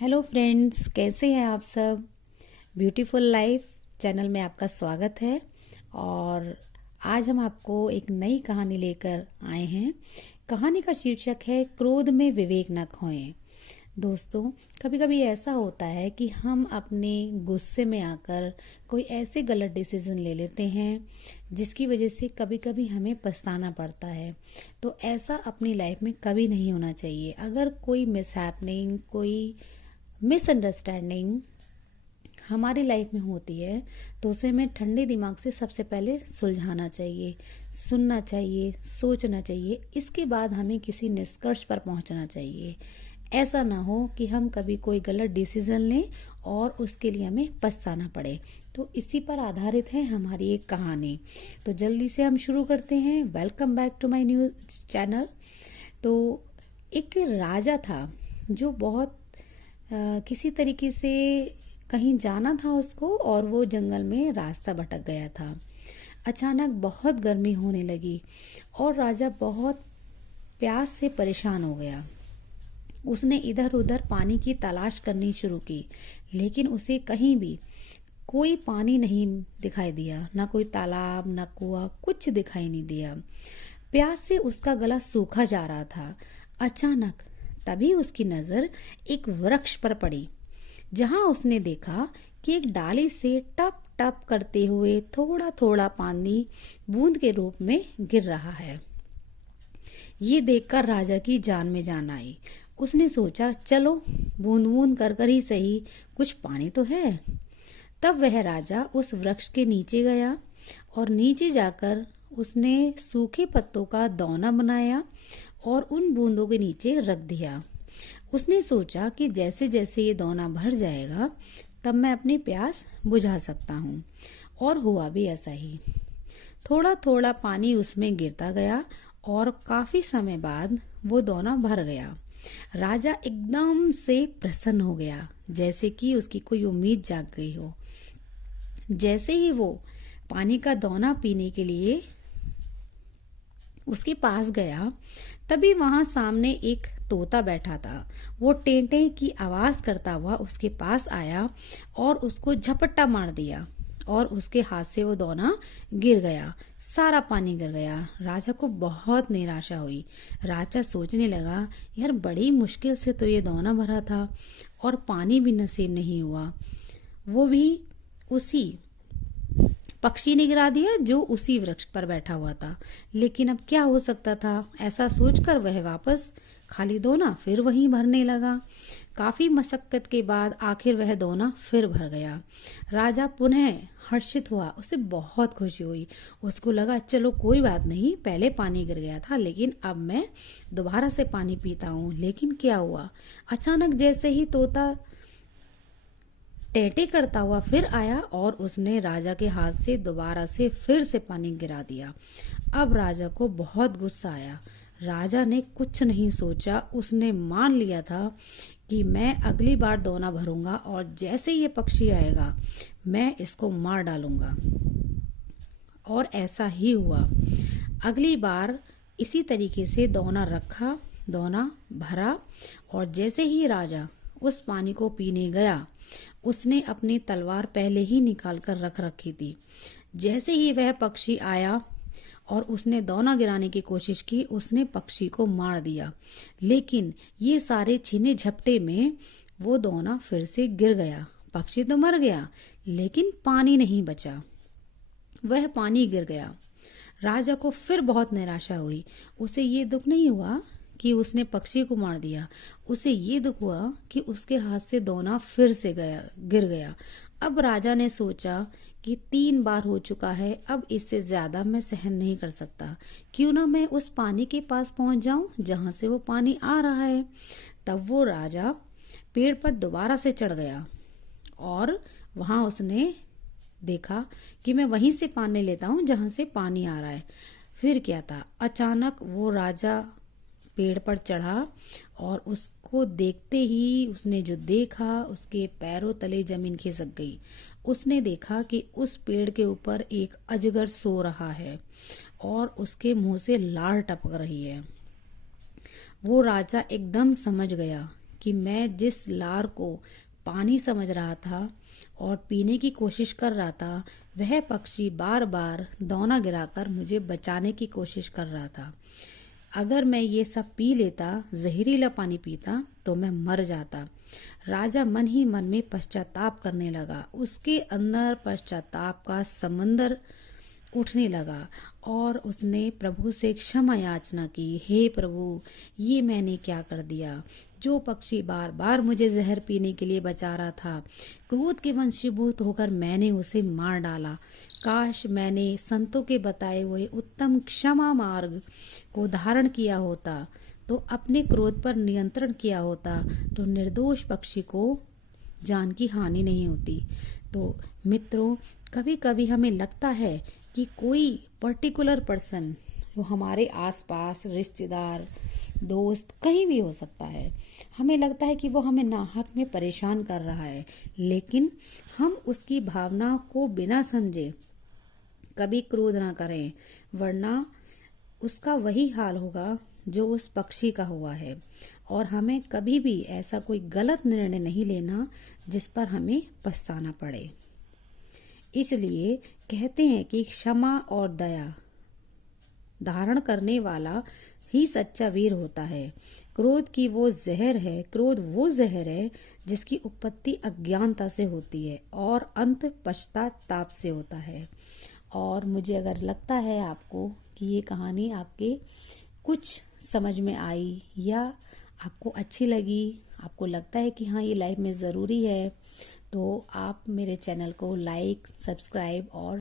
Hello friends, कैसे हैं आप सब। ब्यूटीफुल लाइफ चैनल में आपका स्वागत है। और आज हम आपको एक नई कहानी लेकर आए हैं। कहानी का शीर्षक है क्रोध में विवेक न खोएं। दोस्तों, कभी कभी ऐसा होता है कि हम अपने गुस्से में आकर कोई ऐसे गलत डिसीजन ले लेते हैं जिसकी वजह से कभी कभी हमें पछताना पड़ता है। तो ऐसा अपनी लाइफ में कभी नहीं होना चाहिए। अगर कोई मिसहैपनिंग, कोई मिसअंडरस्टैंडिंग हमारी लाइफ में होती है तो उसे हमें ठंडे दिमाग से सबसे पहले सुलझाना चाहिए, सुनना चाहिए, सोचना चाहिए। इसके बाद हमें किसी निष्कर्ष पर पहुंचना चाहिए। ऐसा ना हो कि हम कभी कोई गलत डिसीजन लें और उसके लिए हमें पछताना पड़े। तो इसी पर आधारित है हमारी एक कहानी। तो जल्दी से हम शुरू करते हैं। Welcome back to my new channel. तो एक राजा था जो बहुत किसी तरीके से कहीं जाना था उसको, और वो जंगल में रास्ता भटक गया था। अचानक बहुत गर्मी होने लगी और राजा बहुत प्यास से परेशान हो गया। उसने इधर उधर पानी की तलाश करनी शुरू की, लेकिन उसे कहीं भी कोई पानी नहीं दिखाई दिया। ना कोई तालाब, ना कुआं, कुछ दिखाई नहीं दिया। प्यास से उसका गला सूखा जा रहा था। अचानक तभी उसकी नजर एक वृक्ष पर पड़ी, जहां उसने देखा कि एक डाली से टप टप करते हुए थोड़ा थोड़ा पानी बूंद के रूप में गिर रहा है। ये देखकर राजा की जान में जान आई। उसने सोचा, चलो बूंद बूंद कर कर ही सही, कुछ पानी तो है। तब वह राजा उस वृक्ष के नीचे गया और नीचे जाकर उसने सूखे पत्तों का दौना बनाया और उन बूंदों के नीचे रख दिया। उसने सोचा कि जैसे जैसे ये दौना भर जाएगा तब मैं अपनी प्यास बुझा सकता हूँ। और हुआ भी ऐसा ही। थोड़ा थोड़ा पानी उसमें गिरता गया और काफी समय बाद वो दौना भर गया। राजा एकदम से प्रसन्न हो गया, जैसे कि उसकी कोई उम्मीद जाग गई हो। जैसे ही वो पानी का दौना पीने के लिए उसके पास गया, तभी वहां सामने एक तोता बैठा था। वो टेंटे की आवाज करता हुआ उसके पास आया और उसको झपट्टा मार दिया और उसके हाथ से वो दौना गिर गया। सारा पानी गिर गया। राजा को बहुत निराशा हुई। राजा सोचने लगा, यार बड़ी मुश्किल से तो ये दौना भरा था और पानी भी नसीब नहीं हुआ। वो भी उसी पक्षी ने गिरा दिया जो उसी वृक्ष पर बैठा हुआ था। लेकिन अब क्या हो सकता था, ऐसा सोचकर वह वापस खाली दोना फिर वहीं भरने लगा। काफी मशक्कत के बाद आखिर वह दोना फिर भर गया। राजा पुनः हर्षित हुआ, उसे बहुत खुशी हुई। उसको लगा, चलो कोई बात नहीं, पहले पानी गिर गया था लेकिन अब मैं दोबारा से पानी पीता हूँ। लेकिन क्या हुआ, अचानक जैसे ही तोता टेटे करता हुआ फिर आया और उसने राजा के हाथ से दोबारा से फिर से पानी गिरा दिया। अब राजा को बहुत गुस्सा आया। राजा ने कुछ नहीं सोचा, उसने मान लिया था कि मैं अगली बार दोना भरूंगा और जैसे ये पक्षी आएगा मैं इसको मार डालूंगा। और ऐसा ही हुआ। अगली बार इसी तरीके से दोना रखा, दोना भरा, और जैसे ही राजा उस पानी को पीने गया, उसने अपनी तलवार पहले ही निकाल कर रख रखी थी। जैसे ही वह पक्षी आया और उसने दौना गिराने की कोशिश की, उसने पक्षी को मार दिया। लेकिन ये सारे छीने झपटे में वो दौना फिर से गिर गया। पक्षी तो मर गया लेकिन पानी नहीं बचा, वह पानी गिर गया। राजा को फिर बहुत निराशा हुई। उसे ये दुख नहीं हुआ कि उसने पक्षी को मार दिया, उसे ये दुख हुआ कि उसके हाथ से दोना फिर से गिर गया। अब राजा ने सोचा कि 3 बार हो चुका है, अब इससे ज्यादा मैं सहन नहीं कर सकता। क्यों ना मैं उस पानी के पास पहुंच जाऊं जहां से वो पानी आ रहा है। तब वो राजा पेड़ पर दोबारा से चढ़ गया और वहां उसने देखा कि मैं वहीं से पानी लेता हूं जहां से पानी आ रहा है। फिर क्या था, अचानक वो राजा पेड़ पर चढ़ा और उसको देखते ही उसने जो देखा, उसके पैरों तले जमीन खिसक गई। उसने देखा कि उस पेड़ के ऊपर एक अजगर सो रहा है और उसके मुंह से लार टपक रही है। वो राजा एकदम समझ गया कि मैं जिस लार को पानी समझ रहा था और पीने की कोशिश कर रहा था, वह पक्षी बार बार दाना गिराकर मुझे बचाने की कोशिश कर रहा था। अगर मैं ये सब पी लेता, जहरीला पानी पीता, तो मैं मर जाता। राजा मन ही मन में पश्चाताप करने लगा। उसके अंदर पश्चाताप का समंदर उठने लगा और उसने प्रभु से क्षमा याचना की। हे प्रभु, ये मैंने क्या कर दिया? जो पक्षी बार बार मुझे जहर पीने के लिए बचा रहा था, क्रोध के वशीभूत होकर मैंने उसे मार डाला। काश मैंने संतों के बताए हुए उत्तम क्षमा मार्ग को धारण किया होता, तो अपने क्रोध पर नियंत्रण किया होता, तो निर्दोष पक्षी को जान की हानि नहीं होती। तो मित्रों, कभी कभी हमें लगता है कि कोई पर्टिकुलर पर्सन जो हमारे आसपास, रिश्तेदार, दोस्त, कहीं भी हो सकता है, हमें लगता है कि वो हमें नाहक में परेशान कर रहा है, लेकिन हम उसकी भावना को बिना समझे कभी क्रोध ना करें, वरना उसका वही हाल होगा जो उस पक्षी का हुआ है। और हमें कभी भी ऐसा कोई गलत निर्णय नहीं लेना जिस पर हमें पछताना पड़े। इसलिए कहते हैं कि क्षमा और दया धारण करने वाला ही सच्चा वीर होता है। क्रोध वो जहर है जिसकी उत्पत्ति अज्ञानता से होती है और अंत पश्चाताप से होता है। और मुझे अगर लगता है आपको कि ये कहानी आपके कुछ समझ में आई या आपको अच्छी लगी, आपको लगता है कि हाँ, ये लाइफ में ज़रूरी है, तो आप मेरे चैनल को लाइक, सब्सक्राइब और